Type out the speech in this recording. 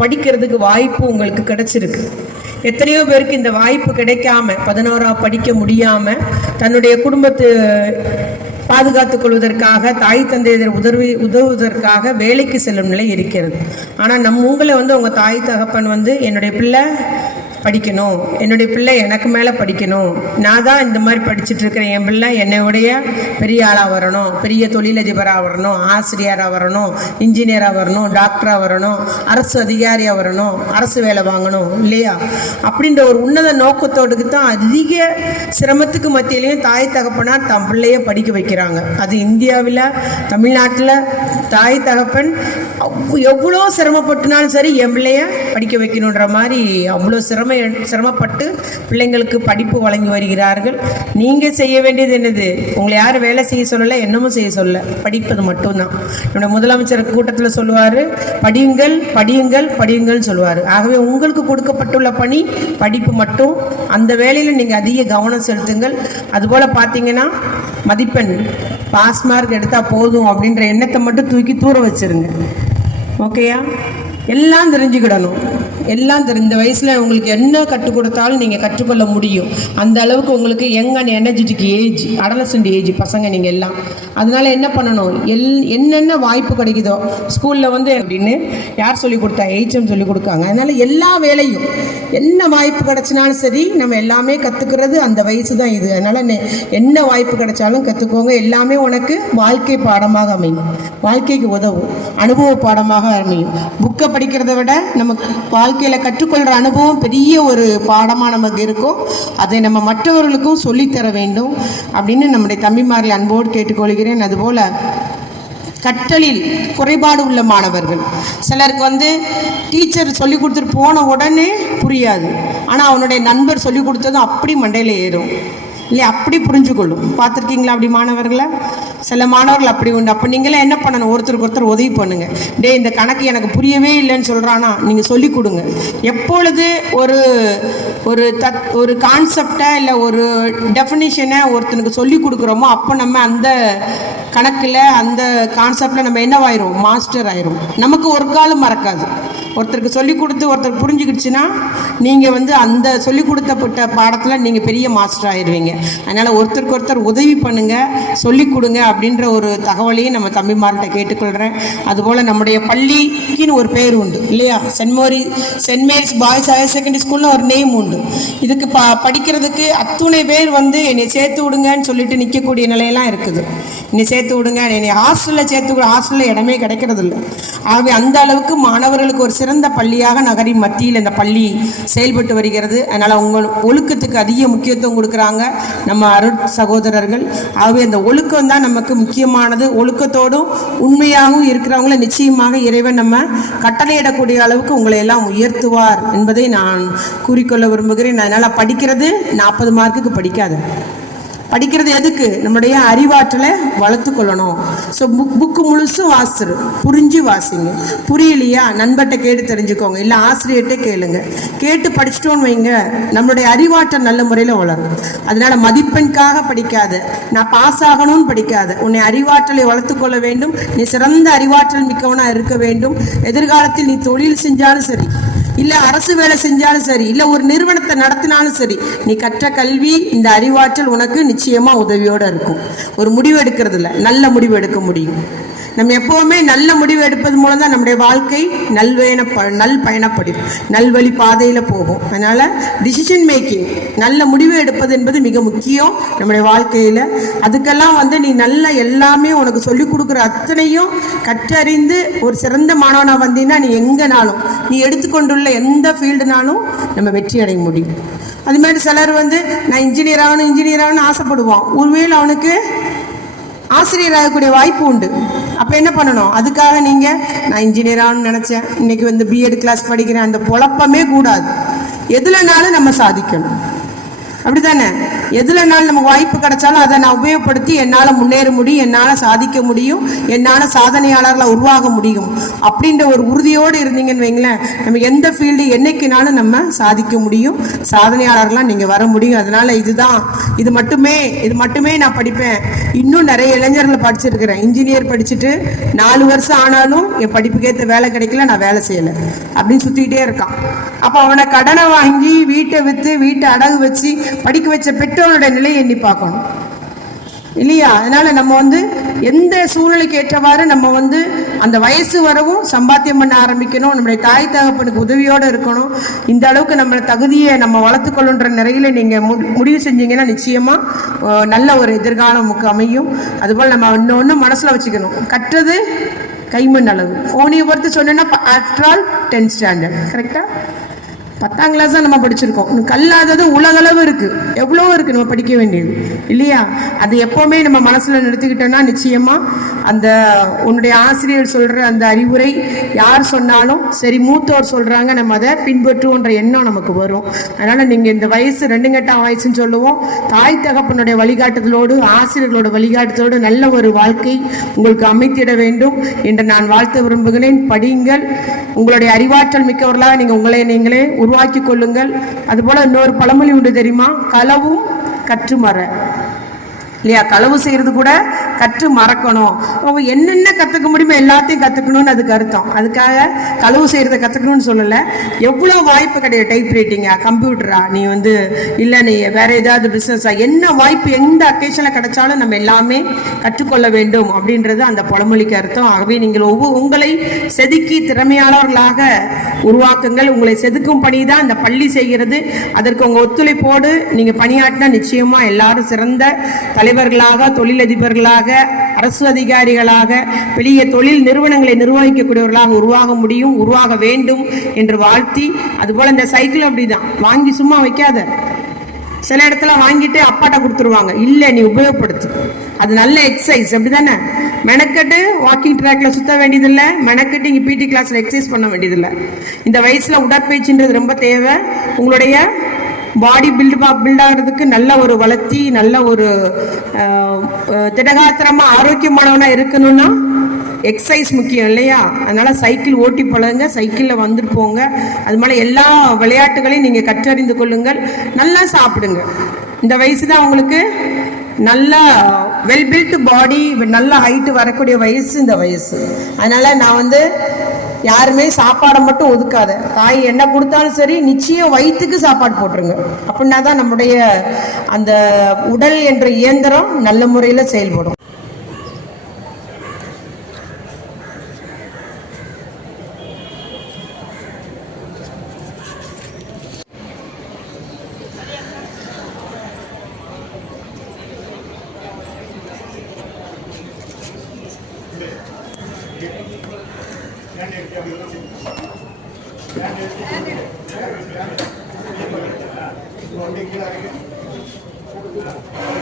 படிக்கிறதுக்கு வாய்ப்பு உங்களுக்கு கிடைச்சிருக்கு. எத்தனையோ பேருக்கு இந்த வாய்ப்பு கிடைக்காம பதினோரா படிக்க முடியாம தன்னுடைய குடும்பத்து பாதுகாத்துக் கொள்வதற்காக தாய் தந்தையர் உதவி உதவுவதற்காக வேலைக்கு செல்லும் நிலை இருக்கிறது. ஆனால் நம் உங்களை வந்து உங்கள் தாய் தகப்பன் வந்து என்னுடைய பிள்ளை படிக்கணும். என்னுடைய பிள்ளை எனக்கு மேலே படிக்கணும். நான் தான் இந்த மாதிரி படிச்சுட்டு இருக்கிறேன். என் பிள்ளை என்னை உடைய பெரிய ஆளாக வரணும். பெரிய தொழிலதிபராக வரணும். ஆசிரியராக வரணும். இன்ஜினியராக வரணும். டாக்டராக வரணும். அரசு அதிகாரியாக வரணும். அரசு வேலை வாங்கணும். இல்லையா? அப்படின்ற ஒரு உன்னத நோக்கத்தோடுக்கு தான் அதிக சிரமத்துக்கு மத்தியிலையும் தாய் தகப்பனார் தம் பிள்ளைய படிக்க வைக்கிறாங்க. அது இந்தியாவில் தமிழ்நாட்டில் தாய் தகப்பன் எவ்வளோ சிரமப்பட்டுனாலும் சரி என் பிள்ளைய படிக்க வைக்கணுன்ற மாதிரி அவ்வளோ சிரமம் சிரம சிரமப்பட்டு பிள்ளைங்களுக்கு படிப்பு வழங்கி வருகிறார்கள். நீங்கள் செய்ய வேண்டியது என்னது? உங்களை யாரும் வேலை செய்ய சொல்லலை என்னமும் செய்ய சொல்ல படிப்பது மட்டும்தான். நம்முடைய முதலமைச்சர் கூட்டத்தில் சொல்லுவார் படியுங்கள் படியுங்கள் படியுங்கள் சொல்லுவார். ஆகவே உங்களுக்கு கொடுக்கப்பட்டுள்ள பணி படிப்பு மட்டும். அந்த வேலையில் நீங்கள் அதிக கவனம் செலுத்துங்கள். அதுபோல் பார்த்தீங்கன்னா மதிப்பெண் பாஸ் மார்க் எடுத்தால் போதும் அப்படின்ற எண்ணத்தை மட்டும் தூக்கி தூர வச்சிருங்க. ஓகேயா? எல்லாம் தெரிஞ்சுக்கிடணும். எல்லாம் தெரிஞ்ச இந்த வயசில் உங்களுக்கு என்ன கற்றுக் கொடுத்தாலும் நீங்கள் கற்றுக்கொள்ள முடியும். அந்த அளவுக்கு உங்களுக்கு young energetic energetic age adolescent age பசங்க நீங்கள் எல்லாம். அதனால் என்ன பண்ணணும்? எல் என்னென்ன வாய்ப்பு கிடைக்குதோ ஸ்கூலில் வந்து அப்படின்னு யார் சொல்லி கொடுத்தா? ஹெச்எம் சொல்லி கொடுக்காங்க. அதனால எல்லா வேலையும் என்ன வாய்ப்பு கிடைச்சினாலும் சரி நம்ம எல்லாமே கற்றுக்கிறது அந்த வயசு தான் இது. அதனால் நெ- என்ன வாய்ப்பு கிடைச்சாலும் கற்றுக்கோங்க எல்லாமே உனக்கு வாழ்க்கை பாடமாக அமையும். வாழ்க்கைக்கு உதவும். அனுபவ பாடமாக அமையும். புக்கை படிக்கிறத விட நம்ம வாழ்க்கையில் கற்றுக்கொள்கிற அனுபவம் பெரிய ஒரு பாடமாக நமக்கு இருக்கும். அதை நம்ம மற்றவர்களுக்கும் சொல்லித்தர வேண்டும். அப்படின்னு நம்முடைய தம்பிமாரில் அன்போடு கேட்டுக்கொள்கிறேன். அதுபோல் கற்றலில் குறைபாடு உள்ள மாணவர்கள். சிலருக்கு வந்து டீச்சர் சொல்லி கொடுத்துட்டு போன உடனே புரியாது. ஆனால் அவனுடைய நண்பர் சொல்லி கொடுத்ததும் அப்படி மண்டையில் ஏறும். இல்லையா? அப்படி புரிஞ்சுக்கொள்ளும். பார்த்துருக்கீங்களா அப்படி மாணவர்களை? சில மாணவர்கள் அப்படி உண்டு. அப்போ நீங்களே என்ன பண்ணணும்? ஒருத்தருக்கு ஒருத்தர் உதவி பண்ணுங்க. டே இந்த கணக்கு எனக்கு புரியவே இல்லைன்னு சொல்கிறானா நீங்கள் சொல்லி கொடுங்க. எப்பொழுது ஒரு ஒரு தத் ஒரு கான்செப்டை இல்லை ஒரு டெஃபினேஷனை ஒருத்தனுக்கு சொல்லி கொடுக்குறோமோ அப்போ நம்ம அந்த கணக்கில் அந்த கான்செப்டில் நம்ம என்னவாயிரும்? மாஸ்டர் ஆயிரும். நமக்கு ஒரு காலம் மறக்காது. ஒருத்தருக்கு சொல்லி கொடுத்து ஒருத்தர் புரிஞ்சுக்கிடுச்சுன்னா நீங்கள் வந்து அந்த சொல்லி கொடுத்தப்பட்ட பாடத்தில் நீங்கள் பெரிய மாஸ்டர் ஆயிடுவீங்க அதனால் ஒருத்தருக்கு ஒருத்தர் உதவி பண்ணுங்கள் சொல்லி கொடுங்க அப்படின்ற ஒரு தகவலையும் நம்ம தம்பிமார்கிட்ட கேட்டுக்கொள்கிறேன் அதுபோல் நம்முடைய பள்ளிக்குன்னு ஒரு பேர் உண்டு இல்லையா? Saint Mary saint Mary's boys higher secondary ஸ்கூல்னு ஒரு நேம் உண்டு. இதுக்கு ப படிக்கிறதுக்கு அத்துணை பேர் வந்து என்னை சேர்த்து விடுங்கன்னு சொல்லிட்டு நிற்கக்கூடிய நிலையெல்லாம் இருக்குது. என்னை சேர்த்து விடுங்க. என்னை ஹாஸ்டலில் சேர்த்து விட. ஹாஸ்டலில் இடமே கிடைக்கிறது இல்லை ஆகவே அந்த அளவுக்கு மாணவர்களுக்கு ஒரு சிறந்த பள்ளியாக நகரின் மத்தியில் இந்த பள்ளி செயல்பட்டு வருகிறது. அதனால் உங்கள் ஒழுக்கத்துக்கு அதிக முக்கியத்துவம் கொடுக்குறாங்க நம்ம அருட் சகோதரர்கள். ஆகவே அந்த ஒழுக்கம் தான் நமக்கு முக்கியமானது. ஒழுக்கத்தோடும் உண்மையாகவும் இருக்கிறவங்கள நிச்சயமாக இறைவன் நம்ம கட்டளையிடக்கூடிய அளவுக்கு உங்களை எல்லாம் உயர்த்துவார் என்பதை நான் கூறிக்கொள்ள விரும்புகிறேன். அதனால் படிக்கிறது நாற்பது மார்க்குக்கு படிக்காது. படிக்கிறது எதுக்கு? நம்முடைய அறிவாற்றலை வளர்த்து கொள்ளணும். ஸோ புக் புக்கு முழுசும் வாசிரு புரிஞ்சு வாசிங்க. புரியலையா? நண்பர்கிட்ட கேட்டு தெரிஞ்சுக்கோங்க. இல்லை ஆசிரியர்கிட்ட கேளுங்க. கேட்டு படிச்சிட்டோன்னு வைங்க. நம்மளுடைய அறிவாற்றல் நல்ல முறையில் வளரும். அதனால மதிப்பெண்காக படிக்காத. நான் பாஸ் ஆகணும்னு படிக்காத. உன்னை அறிவாற்றலை வளர்த்து கொள்ள வேண்டும். நீ சிறந்த அறிவாற்றல் மிக்கவனாக இருக்க வேண்டும். எதிர்காலத்தில் நீ தொழில் செஞ்சாலும் சரி. இல்ல அரசு வேலை செஞ்சாலும் சரி இல்ல ஒரு நிறுவனத்தை நடத்தினாலும் சரி நீ கற்ற கல்வி இந்த அறிவாற்றல் உனக்கு நிச்சயமா உதவியோட இருக்கும். ஒரு முடிவு எடுக்கிறது நல்ல முடிவு எடுக்க முடியும். நம்ம எப்பவுமே நல்ல முடிவு எடுப்பது மூலம் தான் நம்முடைய வாழ்க்கை நல்வேன ப- நல் பயணப்படும் நல்வழி பாதையில் போகும். அதனால் டிசிஷன் மேக்கிங் நல்ல முடிவு எடுப்பது என்பது மிக முக்கியம் நம்முடைய வாழ்க்கையில். அதுக்கெல்லாம் வந்து நீ நல்ல எல்லாமே உனக்கு சொல்லி கொடுக்குற அத்தனையும் கற்றறிந்து ஒரு சிறந்த மாணவனாக வந்தீங்கன்னா நீ எங்கேனாலும் நீ எடுத்துக்கொண்டுள்ள எந்த ஃபீல்டுனாலும் நம்ம வெற்றி அடைய முடியும். அதுமாதிரி சிலர் வந்து நான் இன்ஜினியர் ஆகணும் இன்ஜினியர் ஆகணும்னு ஆசைப்படுவான். ஒருவேளை அவனுக்கு ஆசிரியராகக்கூடிய வாய்ப்பு உண்டு. அப்போ என்ன பண்ணணும்? அதுக்காக நீங்கள் நான் இன்ஜினியர் ஆகணும்னு நினச்சேன். இன்னைக்கு வந்து பிஎட் கிளாஸ் படிக்கிறேன். அந்த குழப்பமே கூடாது. எதுலனாலும் நம்ம சாதிக்கணும். அப்படிதானே எதுலனாலும் நமக்கு வாய்ப்பு கிடைச்சாலும் அதை நான் உபயோகப்படுத்தி என்னால் முன்னேற முடியும் என்னால் சாதிக்க முடியும் என்னால் சாதனையாளர்களை உருவாக முடியும். அப்படின்ற ஒரு உறுதியோடு இருந்தீங்கன்னு வைங்களேன் நம்ம எந்த ஃபீல்டு என்னைக்குனாலும் நம்ம சாதிக்க முடியும் சாதனையாளர்களாக நீங்கள் வர முடியும். அதனால இதுதான். இது மட்டுமே இது மட்டுமே நான் படிப்பேன். இன்னும் நிறைய இளைஞர்களை படிச்சிருக்கிறேன். இன்ஜினியர் படிச்சுட்டு நாலு வருஷம் ஆனாலும் என் படிப்புக்கேற்ற வேலை கிடைக்கல நான் வேலை செய்யலை அப்படின்னு சுற்றிக்கிட்டே இருக்கான். அப்போ அவனை கடனை வாங்கி வீட்டை விற்று வீட்டை அடகு வச்சு படிக்க வச்ச பெற்றோருடைய நிலையை எண்ணி பார்க்கணும். இல்லையா? அதனால நம்ம வந்து எந்த சூழ்நிலைக்கு ஏற்றவாறு நம்ம வந்து அந்த வயசு வரவும் சம்பாத்தியம் பண்ண ஆரம்பிக்கணும். நம்முடைய தாய் தகப்பனுக்கு உதவியோடு இருக்கணும். இந்த அளவுக்கு நம்ம தகுதியை நம்ம வளர்த்துக்கொள்ளுன்ற நிறையில நீங்க மு- முடிவு செஞ்சீங்கன்னா நிச்சயமா நல்ல ஒரு எதிர்காலம் நமக்கு அமையும். அதுபோல் நம்ம இன்னொன்று மனசுல வச்சுக்கணும். கற்றது கைமண் அளவு. ஃபோனியை பொறுத்து சொன்னேன்னா ஆஃப்டர் ஆல் டென்த் ஸ்டாண்டர்ட் கரெக்டா பத்தாம் கிளாஸ் தான் நம்ம படிச்சிருக்கோம். இன்னும் கல்லாதது உலகளவு இருக்கு. எவ்வளோ இருக்கு நம்ம படிக்க வேண்டியது? இல்லையா? அது எப்போவுமே நம்ம மனசுல நிறுத்திக்கிட்டோம்னா நிச்சயமா அந்த உன்னுடைய ஆசிரியர் சொல்ற அந்த அறிவுரை யார் சொன்னாலும் சரி மூத்தோர் சொல்றாங்க நம்ம அதை பின்பற்றுவோன்ற எண்ணம் நமக்கு வரும். அதனால நீங்க இந்த வயசு ரெண்டு கட்டாம் வயசுன்னு சொல்லுவோம். தாய் தகப்பனுடைய வழிகாட்டுதலோடு ஆசிரியர்களோட வழிகாட்டுதலோடு நல்ல ஒரு வாழ்க்கை உங்களுக்கு அமைத்திட வேண்டும் என்று நான் வாழ்த்த விரும்புகிறேன். படியுங்கள். உங்களுடைய அறிவாற்றல் மிக்கவர்களாக நீங்கள் உங்களை நீங்களே உருவாக்கி கொள்ளுங்கள். அதுபோல் இன்னொரு பழமொழி உண்டு தெரியுமா? களவும் கற்றுமர இல்லையா? களவு செய்கிறது கூட கற்று மறக்கணும். அவங்க என்னென்ன கற்றுக்க முடியுமோ எல்லாத்தையும் கற்றுக்கணும்னு அதுக்கு அர்த்தம். அதுக்காக களவு செய்கிறத கற்றுக்கணும்னு சொல்லலை. எவ்வளோ வாய்ப்பு கிடையாது டைப் ரைட்டிங்கா கம்ப்யூட்டரா நீ வந்து இல்லை நீ வேற ஏதாவது பிஸ்னஸா என்ன வாய்ப்பு எந்த அக்கேஷனில் கிடைச்சாலும் நம்ம எல்லாமே கற்றுக்கொள்ள வேண்டும் அப்படின்றது அந்த பழமொழிக்கு அர்த்தம். ஆகவே நீங்கள் ஒவ்வொரு உங்களை செதுக்கி திறமையாளர்களாக உருவாக்குங்கள். உங்களை செதுக்கும் பணி தான் இந்த பள்ளி செய்கிறது. அதற்கு உங்கள் ஒத்துழைப்போடு நீங்கள் பணியாற்றினா நிச்சயமாக எல்லாரும் சிறந்த தலைவர்களாக தொழிலதிபர்களாக அரசு அதிகாரிகளாக பெரிய தொழில் நிறுவனங்களை நிர்வகிக்கக்கூடியவர்களாக உருவாக முடியும் உருவாக வேண்டும் என்று வாழ்த்தி அதுபோல் இந்த சைக்கிள் அப்படிதான். வாங்கி சும்மா வைக்காத. சில இடத்துல வாங்கிட்டு அப்பாட்ட கொடுத்துருவாங்க. இல்லை நீ உபயோகப்படுத்து. அது நல்ல எக்ஸசைஸ் அப்படிதானே? மெனக்கட்டு வாக்கிங் ட்ராக்ல சுத்த வேண்டியதில்லை. மெனக்கட்டு இங்க பிடி கிளாஸ்ல எக்ஸசைஸ் பண்ண வேண்டியதில்லை. இந்த வயசுல உடற்பயிற்சின்றது ரொம்ப தேவை. உங்களுடைய பாடி பில்டு பில்ட் ஆகிறதுக்கு நல்ல ஒரு வளர்ச்சி நல்ல ஒரு திடகாத்திரமாக ஆரோக்கியமானவனாக திடகாத்திரமா ஆரோக்கியமானவனா இருக்கணும்னா எக்ஸசைஸ் முக்கியம் இல்லையா? அதனால சைக்கிள் ஓட்டி பழகுங்க சைக்கிளில் வந்துட்டு போங்க. அது மாதிரி எல்லா விளையாட்டுகளையும் நீங்கள் கற்றறிந்து கொள்ளுங்கள். நல்லா சாப்பிடுங்க. இந்த வயசு தான் உங்களுக்கு நல்லா வெல் பில்ட் பாடி நல்ல ஹைட்டு வரக்கூடிய வயசு இந்த வயசு. அதனால நான் வந்து யாருமே சாப்பாடை மட்டும் ஒதுக்காத. தாய் என்ன கொடுத்தாலும் சரி நிச்சயம் வயிற்றுக்கு சாப்பாடு போட்டுருங்க. அப்படின்னா தான் நம்முடைய அந்த உடல் என்ற இயந்திரம் நல்ல முறையில் செயல்படும். Thank you.